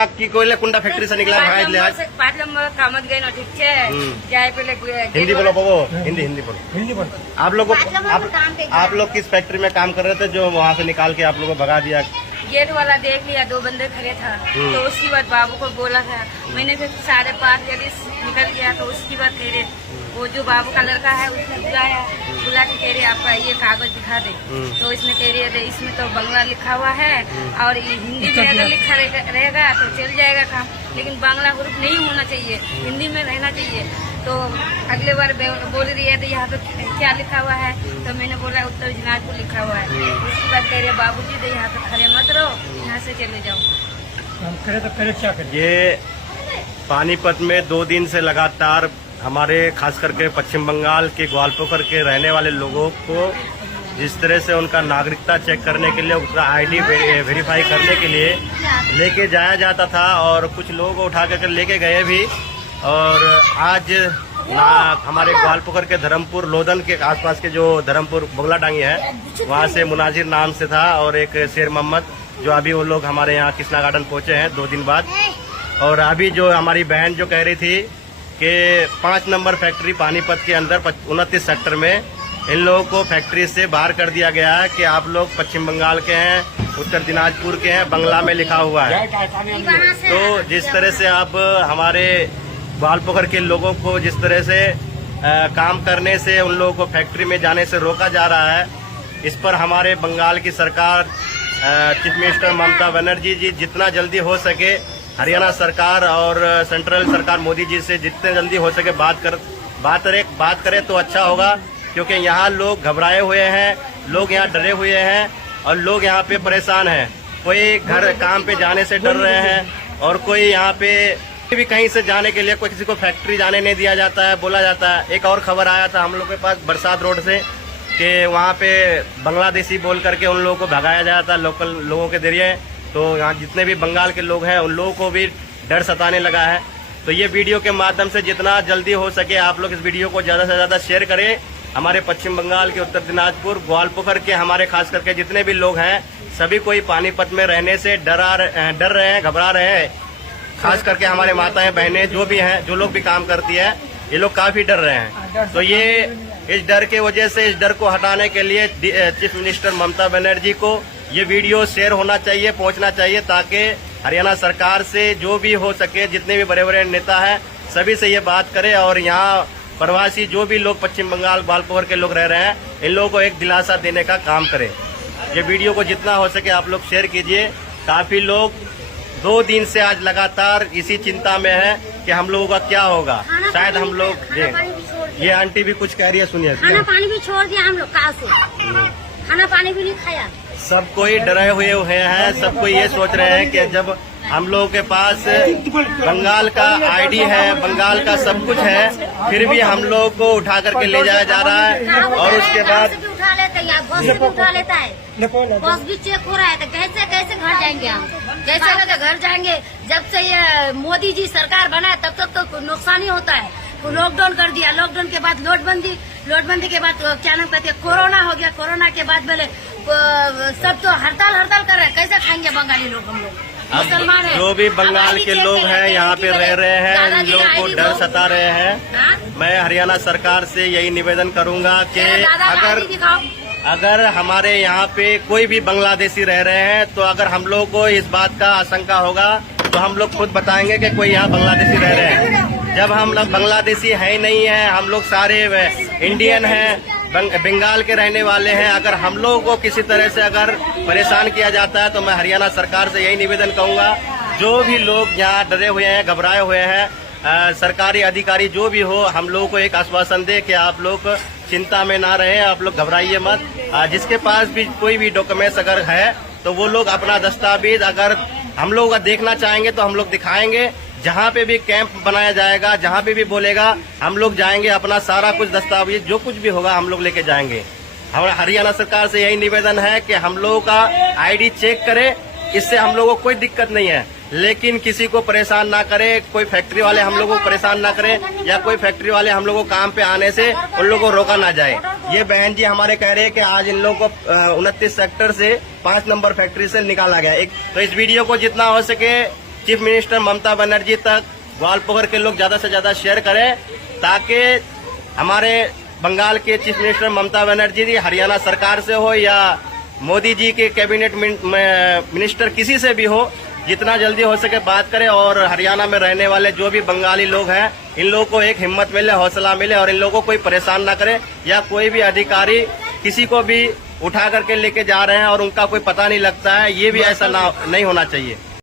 की कोयले कुंडा फैक्ट्री से निकला है आज 5 नंबर कामत गए ना, ठीक है। जाए पहले हिंदी बोलो बाबू, हिंदी बोलो। आप लोग किस फैक्ट्री में काम कर रहे थे जो वहाँ से निकाल के आप लोगों को भगा दिया? गेट वाला देख लिया, 2 बंदे खड़े था, तो उसकी बाद बाबू को बोला था। मैंने फिर 5:30 निकल गया, तो उसकी बाद कह रहे वो जो बाबू का लड़का है उसने बुला के कह रहे आपका ये कागज दिखा दे। तो इसने कह रही इसमें तो बांग्ला लिखा हुआ है और ये हिंदी में अगर लिखा रहेगा तो चल जाएगा काम, लेकिन बांग्ला ग्रुप नहीं होना चाहिए, हिंदी में रहना चाहिए। तो अगले बार बोल रही है तो यहाँ पे क्या लिखा हुआ है, तो मैंने बोला उत्तर दिनाजपुर लिखा हुआ है। उसके बाद कह रहे बाबूजी तो यहाँ पे खड़े मत रहो, यहाँ से चले जाओ। हम करे तो करे क्या करें? ये पानीपत में 2 दिन से लगातार हमारे खास करके पश्चिम बंगाल के ग्वालपोखर के रहने वाले लोगों को जिस तरह से उनका नागरिकता चेक करने के लिए, उसका आईडी वेरीफाई करने के लिए लेके जाया जाता था और कुछ लोगों को उठा कर लेके गए भी। और आज हमारे ग्वालपोखर के धर्मपुर लोधन के आसपास के जो धर्मपुर बगला डांगी है वहाँ से मुनाजिर नाम से था और एक शेर मोहम्मद, जो अभी वो लोग हमारे यहाँ कृष्णा गार्डन पहुंचे हैं 2 दिन बाद। और अभी जो हमारी बहन जो कह रही थी कि 5 नंबर फैक्ट्री पानीपत के अंदर 29 सेक्टर में इन लोगों को फैक्ट्री से बाहर कर दिया गया है कि आप लोग पश्चिम बंगाल के हैं, उत्तर दिनाजपुर के हैं, बंगला में लिखा हुआ है। तो जिस तरह से आप हमारे ग्वालपोखर के लोगों को जिस तरह से काम करने से उन लोगों को फैक्ट्री में जाने से रोका जा रहा है, इस पर हमारे बंगाल की सरकार, चीफ मिनिस्टर ममता बनर्जी जी जितना जल्दी हो सके, हरियाणा सरकार और सेंट्रल सरकार मोदी जी से जितने जल्दी हो सके बात करें तो अच्छा होगा। क्योंकि यहाँ लोग घबराए हुए हैं, लोग यहाँ डरे हुए हैं और लोग यहाँ पे परेशान हैं। कोई घर काम पे जाने से डर रहे हैं और कोई यहाँ पे भी कहीं से जाने के लिए कोई किसी को फैक्ट्री जाने नहीं दिया जाता है, बोला जाता है। एक और खबर आया था हम लोग के पास बरसात रोड से कि वहाँ पे बांग्लादेशी बोल करके उन लोगों को भगाया जाता है लोकल लोगों के जरिए। तो यहाँ जितने भी बंगाल के लोग हैं उन लोगों को भी डर सताने लगा है। तो ये वीडियो के माध्यम से जितना जल्दी हो सके आप लोग इस वीडियो को ज्यादा से ज्यादा शेयर करें। हमारे पश्चिम बंगाल के उत्तर दिनाजपुर ग्वालपोखर के हमारे खास करके जितने भी लोग हैं सभी कोई पानीपत में रहने से डर रहे हैं, घबरा रहे हैं। खास करके हमारे माताएं बहनें जो भी हैं, जो लोग भी काम करती है, ये लोग काफी डर रहे हैं। तो ये इस डर के वजह से इस डर को हटाने के लिए चीफ मिनिस्टर ममता बनर्जी को ये वीडियो शेयर होना चाहिए, पहुंचना चाहिए, ताकि हरियाणा सरकार से जो भी हो सके, जितने भी बड़े बड़े नेता हैं सभी से ये बात करे और यहाँ प्रवासी जो भी लोग पश्चिम बंगाल ग्वालपोखर के लोग रह रहे हैं इन लोगों को एक दिलासा देने का काम करे। ये वीडियो को जितना हो सके आप लोग शेयर कीजिए। काफी लोग 2 दिन से आज लगातार इसी चिंता में है कि हम लोगों का क्या होगा। शायद हम लोग ये आंटी भी कुछ कह रही है, सुनिए। खाना पानी भी छोड़ दिया हम लोग, कहाँ से खाना पानी भी नहीं खाया। सब कोई डरे हुए हैं, सब कोई ये सोच रहे हैं कि जब हम लोगों के पास बंगाल का आईडी है, बंगाल का सब कुछ है, फिर भी हम लोगों को उठा करके ले जाया जा रहा है। और उसके बाद उठा लेते हैं, बस भी उठा लेता है, बस भी चेक हो रहा है। तो कैसे घर जाएंगे हम? कैसे लगे घर जाएंगे? जब से ये मोदी जी सरकार बना तब तक तो नुकसान ही होता है। लॉकडाउन कर दिया, लॉकडाउन के बाद नोटबंदी के बाद क्या नाम कहते हैं, कोरोना हो गया। कोरोना के बाद पहले सब तो हड़ताल कर रहे हैं। कैसे खाएंगे बंगाली लोग? हम लोग मुसलमान है। जो भी बंगाल के लोग हैं यहाँ पे रह रहे हैं, इन लोगों को डर सता रहे हैं। मैं हरियाणा सरकार से यही निवेदन करूंगा कि अगर हमारे यहाँ पे कोई भी बांग्लादेशी रह रहे हैं तो अगर हम लोग को इस बात का आशंका होगा तो हम लोग खुद बताएंगे कि कोई यहाँ बांग्लादेशी रह रहे हैं। जब हम लोग बांग्लादेशी है ही नहीं है, हम लोग सारे इंडियन हैं, बंगाल के रहने वाले हैं। अगर हम लोगों को किसी तरह से अगर परेशान किया जाता है तो मैं हरियाणा सरकार से यही निवेदन करूंगा, जो भी लोग यहाँ डरे हुए हैं, घबराए हुए हैं, सरकारी अधिकारी जो भी हो, हम लोगों को एक आश्वासन दे कि आप लोग चिंता में ना रहे, आप लोग घबराइए मत। जिसके पास भी कोई भी डॉक्यूमेंट्स अगर है तो वो लोग अपना दस्तावेज अगर हम लोग देखना चाहेंगे तो हम लोग दिखाएंगे। जहाँ पे भी कैंप बनाया जाएगा, जहाँ पे भी बोलेगा, हम लोग जाएंगे, अपना सारा कुछ दस्तावेज जो कुछ भी होगा हम लोग लेके जाएंगे। हमारा हरियाणा सरकार से यही निवेदन है कि हम लोगों का आईडी चेक करे, इससे हम लोगों को कोई दिक्कत नहीं है, लेकिन किसी को परेशान ना करे। कोई फैक्ट्री वाले हम लोगों को परेशान ना करे या कोई फैक्ट्री वाले हम लोगों को काम पे आने से उन लोगों को रोका ना जाए। ये बहन जी हमारे कह रहे हैं कि आज इन लोगों को 29 सेक्टर से 5 नंबर फैक्ट्री से निकाला गया। तो इस वीडियो को जितना हो सके चीफ मिनिस्टर ममता बनर्जी तक ग्वालपोखर के लोग ज्यादा से ज्यादा शेयर करें, ताकि हमारे बंगाल के चीफ मिनिस्टर ममता बनर्जी जी हरियाणा सरकार से हो या मोदी जी के कैबिनेट मिनिस्टर किसी से भी हो, जितना जल्दी हो सके बात करें और हरियाणा में रहने वाले जो भी बंगाली लोग हैं इन लोगों को एक हिम्मत मिले, हौसला मिले और इन लोगों को कोई परेशान ना करे, या कोई भी अधिकारी किसी को भी उठा करके लेके जा रहे हैं और उनका कोई पता नहीं लगता है, ये भी ऐसा नहीं होना चाहिए।